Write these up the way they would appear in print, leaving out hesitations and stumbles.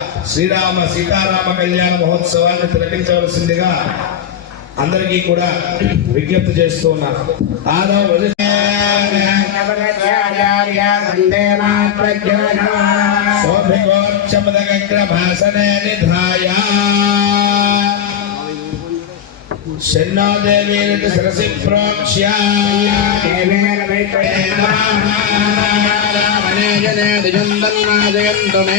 శ్రీరామ సీతారామ కళ్యాణ మహోత్సవాన్ని తిలకించవలసిందిగా అందరికీ కూడా విజ్ఞప్తి చేస్తూ ఉన్నారు. శోభిగోర్చమదగ్రభాసనే నిధాయ శన్నో దేవీరితి సరసి ప్రోక్ష్య జయంతు మే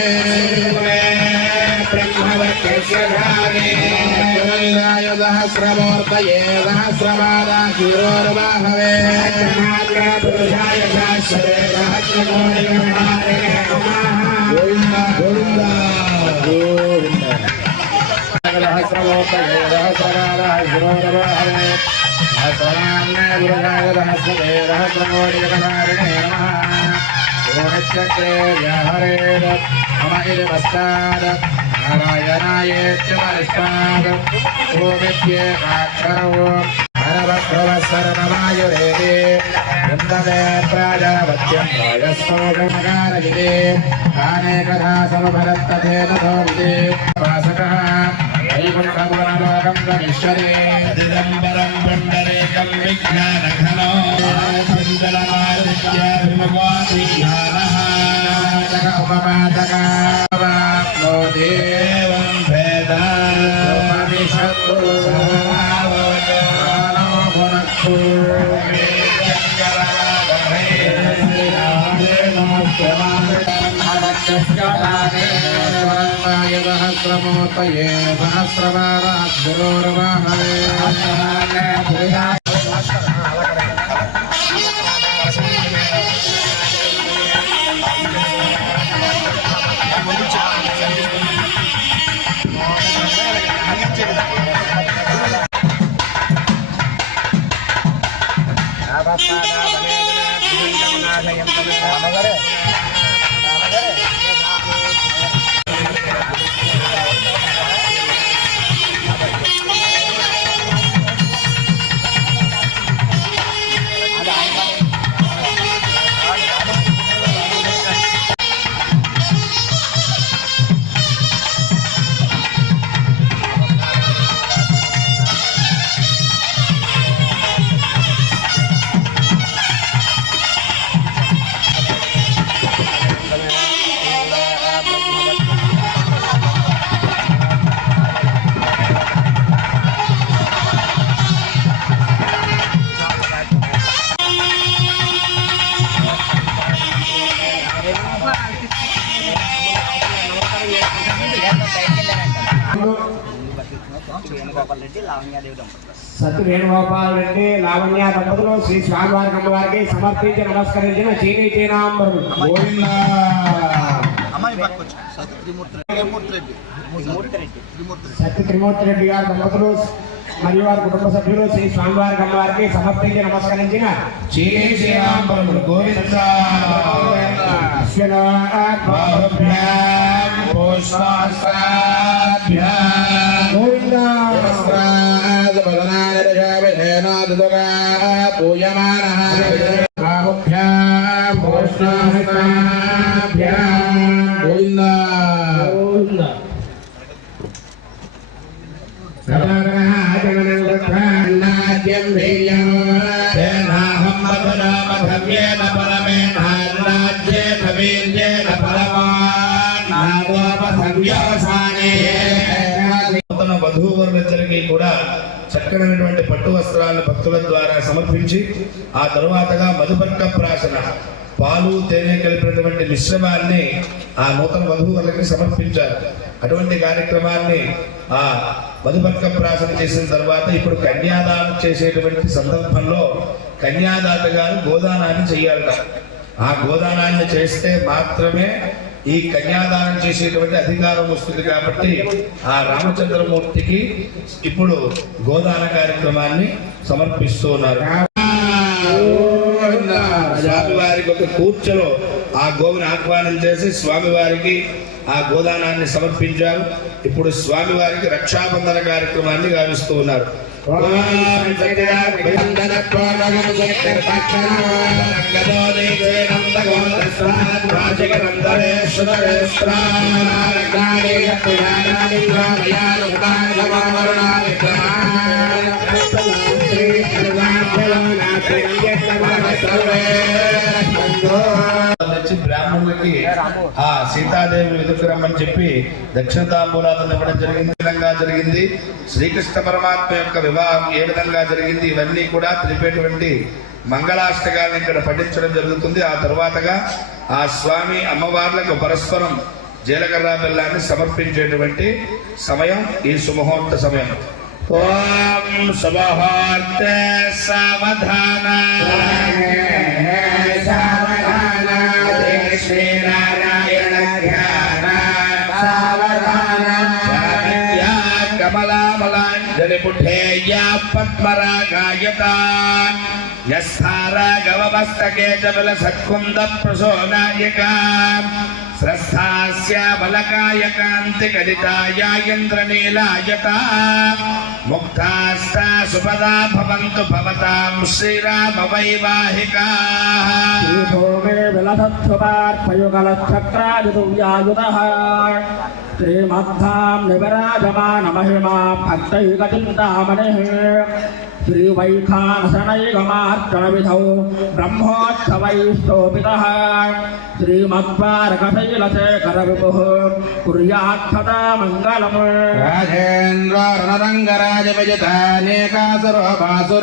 సహస్రమూర్తయే సహస్రపాదాక్షిరోర్బాహవే పురుషాయ శాశ్వతే సహస్రమూర్తయే సహస్రపాదాక్షిరోర్బాహవే సహస్రనామ్నే పురుషాయ సహస్రతే సహస్రకోటికటారిణే నమః చక్రే వ్యాహరేద మమ ఇది వస్తాద నారాయణాయేత్యమనిష్టాద ఓమిత్యేకాక్షరో హరభద్రవస్సరణమాయురేదే ఇందమే ప్రాజాపత్యం రాజస్వోగమకారగితే కానే కథా సమభరత్తథేన ధోమితే వాసకః వైకుంఠపురలోకం గమిష్యతే దిగంబరం పుండరీకం విజ్ఞానఘనో కుండలమాదిత్య విముఖాది ధ్యానః జగ ఉపపాదక దేవం భేద సహస్రమూర్తయే సహస్రపాదాక్షిరోర్బాహవే సత్తు వేణుగోపాల్ రెడ్డి లావణ్య దంపతులు శ్రీ స్వామివారి అమ్మవారికి సమర్పించి నమస్కరించిన చీనీ చీనాంబరు సత్య త్రిమూర్తి రెడ్డి గారి దంపతులు మరియు వారి కుటుంబ సభ్యులు శ్రీ స్వామివారి అమ్మవారికి సమర్పించి నమస్కరించిన చీనీ చీనాంబరములు గోవింద వధూవరులిద్దరికీ కూడా చక్కనైనటువంటి పట్టు వస్త్రాలను భక్తుల ద్వారా సమర్పించి ఆ తరువాతగా మధుపర్క ప్రాశన పాలు తేనె కలిపినటువంటి మిశ్రమాన్ని ఆ నూతన వధూవరులకి సమర్పించారు. అటువంటి కార్యక్రమాన్ని ఆ మధుపర్క ప్రాశన చేసిన తర్వాత ఇప్పుడు కన్యాదానం చేసేటువంటి సందర్భంలో కన్యాదాత గారు గోదానాన్ని చెయ్యాలట. ఆ గోదానాన్ని చేస్తే మాత్రమే ఈ కన్యాదానం చేసేటువంటి అధికారం వస్తుంది. కాబట్టి ఆ రామచంద్రమూర్తికి ఇప్పుడు గోదాన కార్యక్రమాన్ని సమర్పిస్తూ ఉన్నారు. స్వామివారికి ఒక కూర్చలో ఆ గోవుని ఆహ్వానం చేసి స్వామివారికి ఆ గోదానాన్ని సమర్పించారు. ఇప్పుడు స్వామివారికి రక్షాబంధన కార్యక్రమాన్ని గావిస్తూ ఉన్నారు. ఆ సీతాదేవి ఎదుకురమ్మని చెప్పి దక్షిణ తాంబూలాలను ఇవ్వడం జరిగింది. విధంగా జరిగింది శ్రీకృష్ణ పరమాత్మ యొక్క వివాహం ఏ విధంగా జరిగింది ఇవన్నీ కూడా తెలిపేటువంటి మంగళాష్టకాలను ఇక్కడ పఠించడం జరుగుతుంది. ఆ తరువాతగా ఆ స్వామి అమ్మవార్లకు పరస్పరం జీలకర్ర బెల్లాన్ని సమర్పించేటువంటి సమయం ఈ సుముహూర్త సమయం. ఓం శుభముహూర్త సావధాన శ్రీనారాయణ ధ్యాన సావధాన కమలామలాంజలి పుఠేయా పద్మరాగాయత యస్థారాగవమస్తకే చ బలసత్కుంద ప్రసోనాయక స్రస్థాస్య బలకాయ కాంతి కలితాయ ఇంద్రనీలాయత ముక్తాస్తా సుపదా భవంతు భవతాం శ్రీరామ వైవాహికాః. భూమే విలసత్సుపార్పయుగలచక్రాయుధవ్యాయుధః శ్రీమద్ధాం నివరాజమాన మహిమా భక్తైకచింతామణిః శ్రీవైఖానసనైకమార్చన విధౌ బ్రహ్మోత్సవైస్తోపితః శ్రీమద్వారకశైలశేఖర విభుః కుర్యాత్తదా మంగళం. రాజేంద్ర రణరంగరాజ విజితానేకాసురభాసుర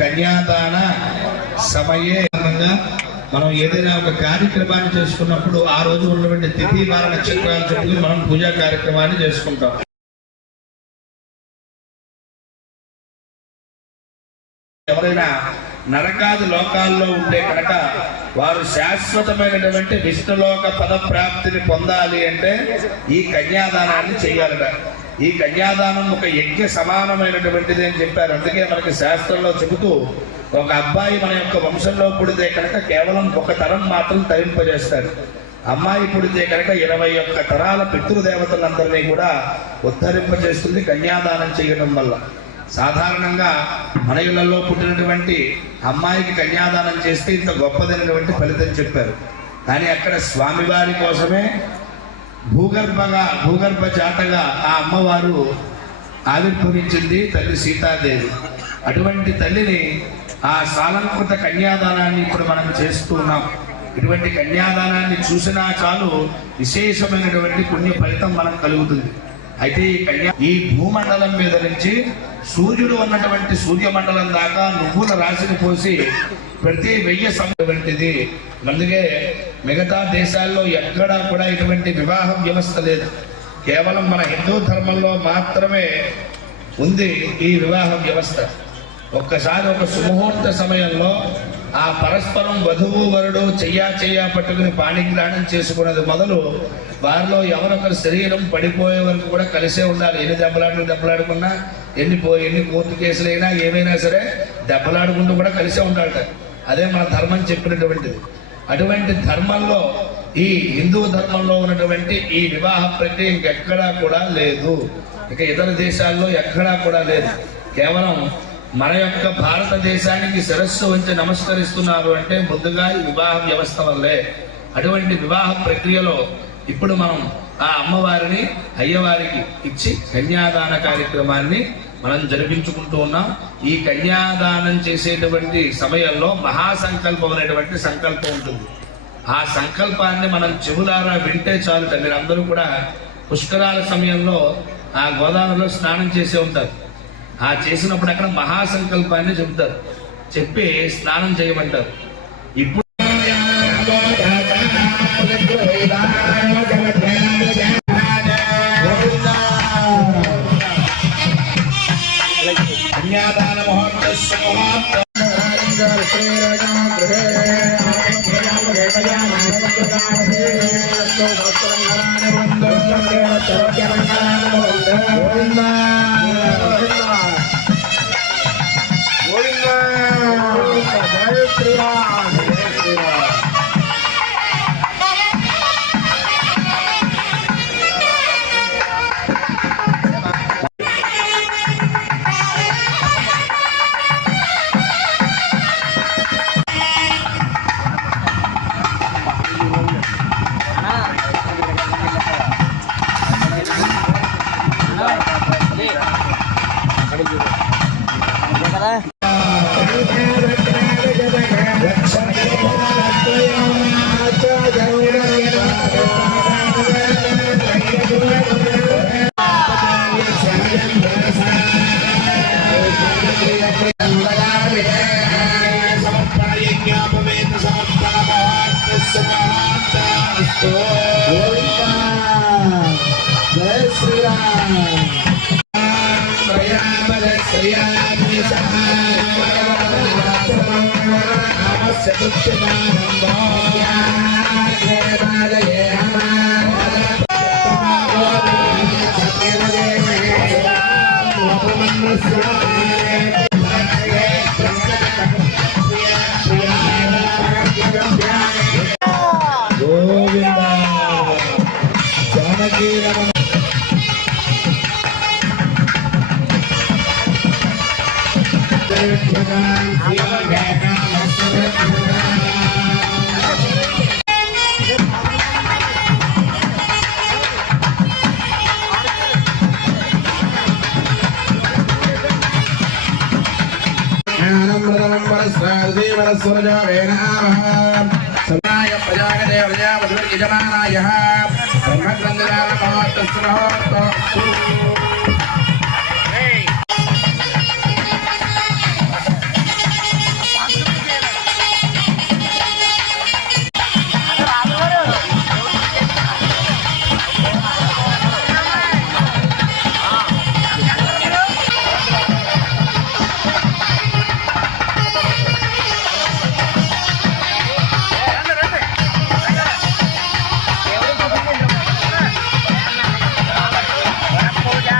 కన్యాదాన సమయే మనం ఏదైనా ఒక కార్యక్రమాన్ని చేసుకున్నప్పుడు ఆ రోజు ఉన్నటువంటి తిథి వార నక్షత్రాలు చెప్పుకుని మనం పూజా కార్యక్రమాన్ని చేసుకుంటాం. ఎవరైనా నరకాది లోకాల్లో ఉంటే కనుక వారు శాశ్వతమైనటువంటి విష్ణులోక పద ప్రాప్తిని పొందాలి అంటే ఈ కన్యాదానాన్ని చేయాలట. ఈ కన్యాదానం ఒక యజ్ఞ సమానమైనటువంటిది అని చెప్పారు. అందుకే మనకి శాస్త్రంలో చెబుతూ ఒక అబ్బాయి మన యొక్క వంశంలో పుడితే కనుక కేవలం ఒక తరం మాత్రం తరింపజేస్తాడు. అమ్మాయి పుడితే కనుక 21 తరాల పితృదేవతలందరినీ కూడా ఉద్ధరింపజేస్తుంది కన్యాదానం చేయడం వల్ల. సాధారణంగా మన ఇళ్లలో పుట్టినటువంటి అమ్మాయికి కన్యాదానం చేస్తే ఇంత గొప్పదైనటువంటి ఫలితం చెప్పారు. కానీ అక్కడ స్వామివారి కోసమే భూగర్భ జాతగా ఆ అమ్మవారు ఆవిర్భవించింది తల్లి సీతాదేవి. అటువంటి తల్లిని ఆ సాలంకృత కన్యాదానాన్ని ఇప్పుడు మనం చేస్తూ ఉన్నాం. ఇటువంటి కన్యాదానాన్ని చూసినా చాలు విశేషమైనటువంటి పుణ్య ఫలితం మనం కలుగుతుంది. అయితే ఈ భూమండలం మీద నుంచి సూర్యుడు ఉన్నటువంటి సూర్యమండలం దాకా నువ్వుల రాశిని పోసి ప్రతి 1000 సంవత్సరంటిది. అందుకే మిగతా దేశాల్లో ఎక్కడా కూడా ఇటువంటి వివాహ వ్యవస్థ లేదు. కేవలం మన హిందూ ధర్మంలో మాత్రమే ఉంది ఈ వివాహ వ్యవస్థ. ఒక్కసారి ఒక సుముహూర్త సమయంలో ఆ పరస్పరం వధువు వరుడు చెయ్యా పట్టుకుని పాణిగ్రహణం చేసుకున్నది మొదలు వారిలో ఎవరొకరు శరీరం పడిపోయే వరకు కూడా కలిసే ఉండాలి. ఎన్ని దెబ్బలాడుకున్నా ఎన్ని కోర్టు కేసులైనా ఏమైనా సరే దెబ్బలాడుకుంటూ కూడా కలిసే ఉండాలట. అదే మన ధర్మం చెప్పినటువంటిది. అటువంటి ధర్మంలో ఈ హిందూ ధర్మంలో ఉన్నటువంటి ఈ వివాహ ప్రక్రియ ఇంకెక్కడా కూడా లేదు. ఇక ఇతర దేశాల్లో ఎక్కడా కూడా లేదు. కేవలం మన యొక్క భారతదేశానికి శిరస్సు వంచి నమస్కరిస్తున్నారు అంటే ముందుగా ఈ వివాహ వ్యవస్థ వల్లే. అటువంటి వివాహ ప్రక్రియలో ఇప్పుడు మనం ఆ అమ్మవారిని అయ్యవారికి ఇచ్చి కన్యాదాన కార్యక్రమాన్ని మనం జరిపించుకుంటూ ఉన్నాం. ఈ కన్యాదానం చేసేటువంటి సమయంలో మహాసంకల్పం అనేటువంటి సంకల్పం ఉంటుంది. ఆ సంకల్పాన్ని మనం చెవులారా వింటే చాలు. మీరందరూ కూడా పుష్కరాల సమయంలో ఆ గోదావరిలో స్నానం చేసే ఉంటారు. ఆ చేసినప్పుడు అక్కడ మహాసంకల్పాన్ని చెబుతారు, చెప్పి స్నానం చేయమంటారు. ఇప్పుడు కన్యాదాన జానకీ రమణ సమాయ ప్రజాగతే ప్రజాపతిర్యజమానాయ బ్రహ్మగ్రంథినామోత్తస్సునహోత్తు పూజ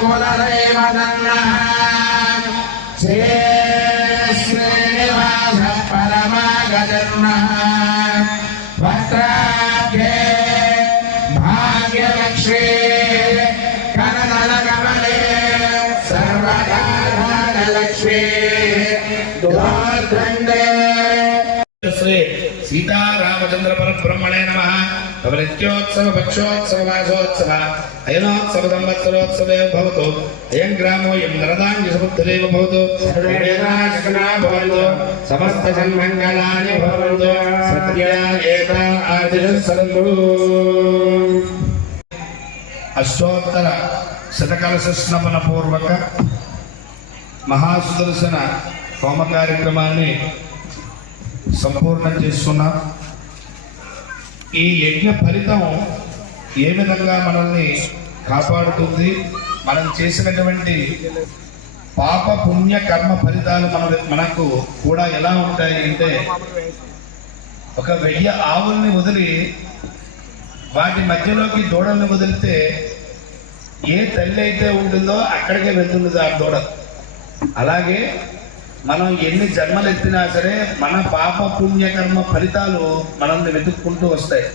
कुलदैवतन्नः श्री श्रीनिवास परमागतन्नः वक्त्राभ्ये भाग्यलक्ष्मी कनकमले सर्वकारणलक्ष्मी द्वारखण्डे श्री सीतारामचंद्र परब्रह्मणे नमः कवलित्योत्सव पक्षोत्सव वासोत्सव अयनोत्सव संवत्सरोत्सवे भवतु अयं ग्रामोऽयं नरदाञ्जसमुद्धदेव भवतु सर्वेदाशकना भवन्तु समस्त सन्मङ्गलानि भवन्तु सत्या एता आदिशस्सरन्तु अष्टोत्तर शतकलश स्नपन पूर्वक महासुदर्शन होम కార్యక్రమాన్ని సంపూర్ణం చేసుకున్నాం. ఈ యజ్ఞ ఫలితం ఏ విధంగా మనల్ని కాపాడుతుంది, మనం చేసినటువంటి పాప పుణ్య కర్మ ఫలితాలు మనకు కూడా ఎలా ఉంటాయి అంటే, ఒక 1000 ఆవుల్ని వదిలి వాటి మధ్యలోకి దూడల్ని వదిలితే ఏ తల్లి అయితే ఉంటుందో అక్కడికే వెళ్తుంది ఆ దూడ. అలాగే మనం ఎన్ని జన్మలు ఎత్తినా సరే మన పాప పుణ్యకర్మ ఫలితాలు మనల్ని వెతుక్కుంటూ వస్తాయి.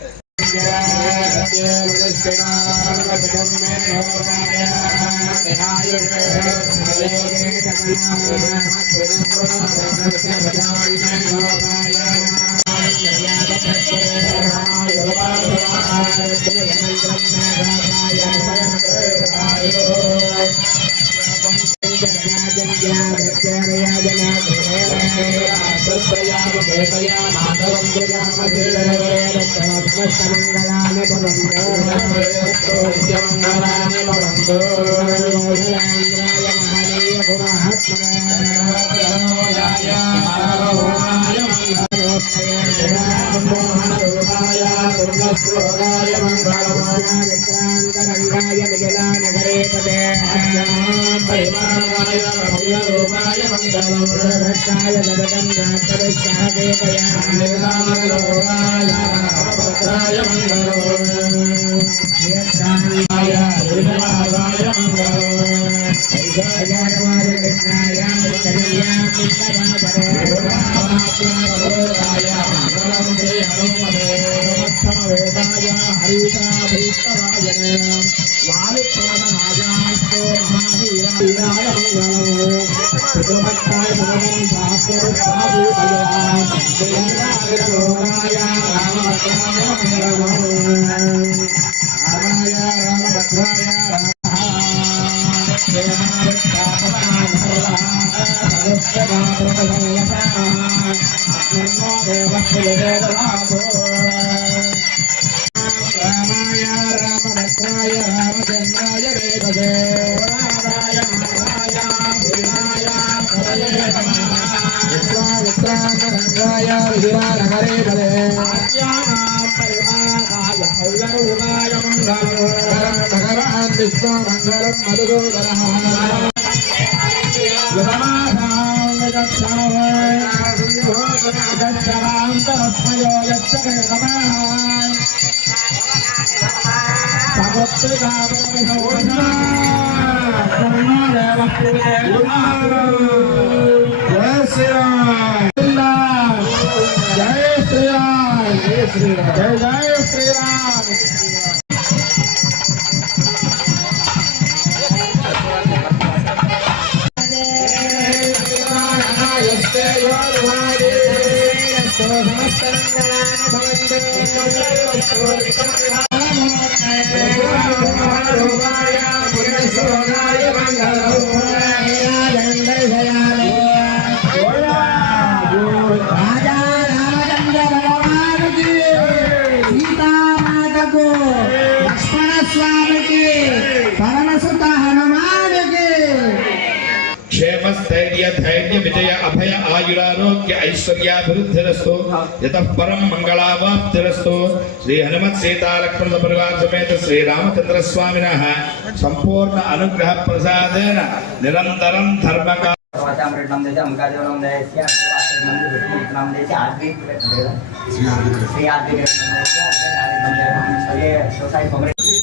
क्षेमस्थैर्य धैर्य विजय अभय आयुरारोग्य ऐश्वर्याभिवृद्धिरस्तु यतः परम मंगलावाप्तिरस्तु श्री हनुमत सीता लक्ष्मण परिवार समेत श्री रामचंद्र स्वामिनः संपूर्ण अनुग्रह प्रसादेन निरंतरम धर्मका श्री